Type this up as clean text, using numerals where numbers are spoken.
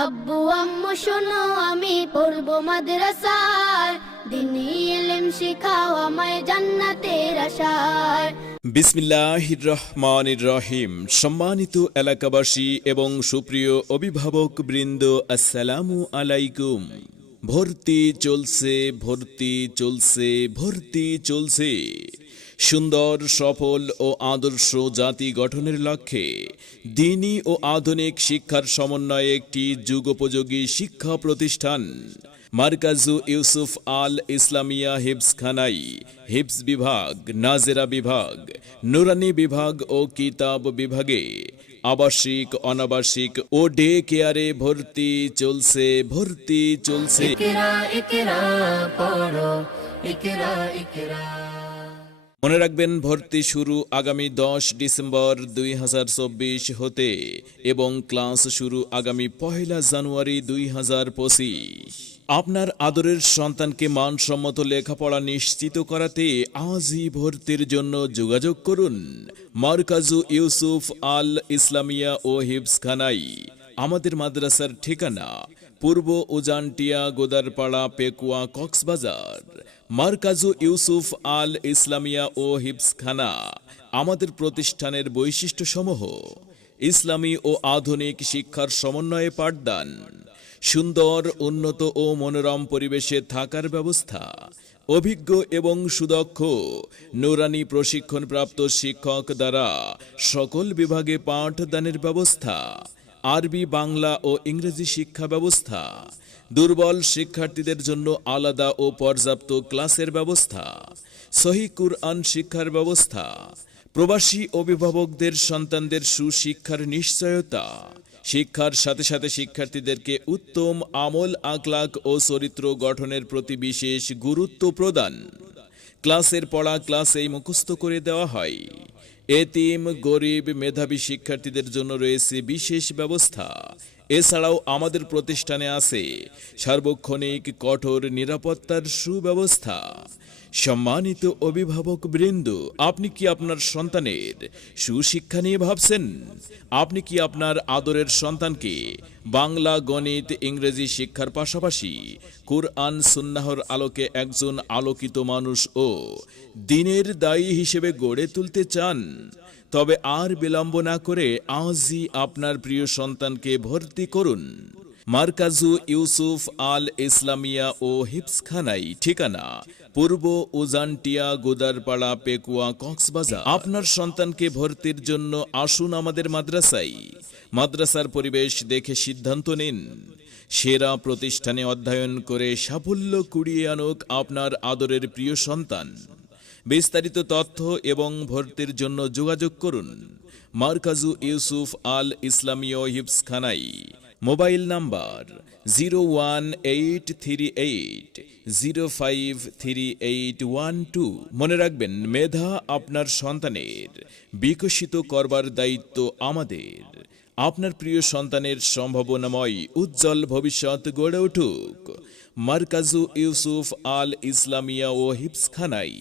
আব্বু আম্মু শোনো আমি পড়বো মাদ্রাসায়, দিনী ইলম শিখাও আমায় জান্নাতের আশায়। বিসমিল্লাহির রহমানির রহিম। সম্মানিত এলাকাবাসী এবং সুপ্রিয় অভিভাবক বৃন্দ, আসসালামু আলাইকুম। ভর্তি চলছে, ভর্তি চলছে, ভর্তি চলছে। সুন্দর, সফল ও আদর্শ জাতি গঠনের লক্ষ্যে দ্বীনি ও আধুনিক শিক্ষার সমন্বয়ে একটি যুগোপযোগী শিক্ষা প্রতিষ্ঠান মারকাজু ইউসুফ আল ইসলামিয়া হিফজখানাই, হিফজ বিভাগ, নাজেরা বিভাগ, নুরানি বিভাগ ও কিতাব বিভাগে আবাসিক, অনাবাসিক ও ডে কেয়ারে ভর্তি চলছে, ভর্তি চলছে। ইকরা ইকরা পড়ো, ইকরা ইকরা। মনে রাখবেন, ভর্তি শুরু আগামী 10 ডিসেম্বর 2024 হতে এবং ক্লাস শুরু আগামী 1 জানুয়ারি 2025। আপনার আদরের সন্তানকে মানসম্মত লেখাপড়া নিশ্চিত করাতে আজই ভর্তির জন্য যোগাযোগ করুন মারকাজু ইউসুফ আল ইসলামিয়া ও হিফজখানাই। আমাদের মাদ্রাসার ঠিকানা পূর্ব উজানটিয়া, গোদারপাড়া, পেকুয়া, কক্সবাজার। মারকাজু ইউসুফ আল ইসলামিয়া ও হিফজখানা। আমাদের প্রতিষ্ঠানের বৈশিষ্ট্যসমূহ: ইসলামী ও আধুনিক শিক্ষার সমন্বয়ে পাঠদান, সুন্দর, উন্নত ও মনোরম পরিবেশে থাকার ব্যবস্থা, অভিজ্ঞ এবং সুদক্ষ নুরানি প্রশিক্ষণপ্রাপ্ত শিক্ষক দ্বারা সকল বিভাগে পাঠদানের ব্যবস্থা, আরবি, বাংলা ও ইংরেজি শিক্ষা ব্যবস্থা, দুর্বল শিক্ষার্থীদের জন্য আলাদা ও পর্যাপ্ত ক্লাসের ব্যবস্থা, সহিহ কুরআন শিক্ষার ব্যবস্থা, প্রবাসী অভিভাবকদের সন্তানদের সুশিক্ষার নিশ্চয়তা, শিক্ষার সাথে সাথে শিক্ষার্থীদেরকে উত্তম আমল, আখলাক ও চরিত্র গঠনের প্রতি বিশেষ গুরুত্ব প্রদান। ক্লাসের পড়া ক্লাসেই মুখস্থ করে দেওয়া হয়। এতিম, গরিব, মেধাবী শিক্ষার্থীদের জন্য রয়েছে বিশেষ ব্যবস্থা। এছাড়াও আমাদের প্রতিষ্ঠানে আছে সার্বক্ষণিক কঠোর নিরাপত্তার সুব্যবস্থা। সম্মানিত অভিভাবক বৃন্দ, আপনি কি আপনার সন্তানের সুশিক্ষা নিয়ে ভাবছেন? আপনি কি আপনার আদরের সন্তানকে বাংলা, গণিত, ইংরেজি শিক্ষার পাশাপাশি কুরআন সুন্নাহর আলোকে একজন আলোকিত মানুষ ও দ্বীনের দায়ী হিসেবে গড়ে তুলতে চান? তবে আর বিলম্ব না করে আজই আপনার প্রিয় সন্তানকে ভর্তি করুন মারকাজু ইউসুফ আল ইসলামিয়া ও হিফজখানাই। ঠিকানা পূর্ব উজানটিয়া, গোদারপাড়া, পেকুয়া, কক্সবাজার। আপনার সন্তানকে ভর্তির জন্য আসুন আমাদের মাদ্রাসায়। মাদ্রাসার পরিবেশ দেখে সিদ্ধান্ত নিন। সেরা প্রতিষ্ঠানে অধ্যয়ন করে সাফল্য কুড়িয়ে আনুক আপনার আদরের প্রিয় সন্তান। বিস্তারিত তথ্য এবং ভর্তির জন্য যোগাযোগ করুন মারকাজু ইউসুফ আল ইসলামিয়া হিফজখানাই। Mobile number 01838053812। মনে রাখবেন, মেধা আপনার সন্তানের বিকশিত করবার দায়িত্ব আমাদের। আপনার প্রিয় সন্তানের সম্ভাবনাময় উজ্জ্বল ভবিষ্যৎ গড়ে উঠুক মারকাজু ইউসুফ আল ইসলামিয়া ও হিফজখানাই।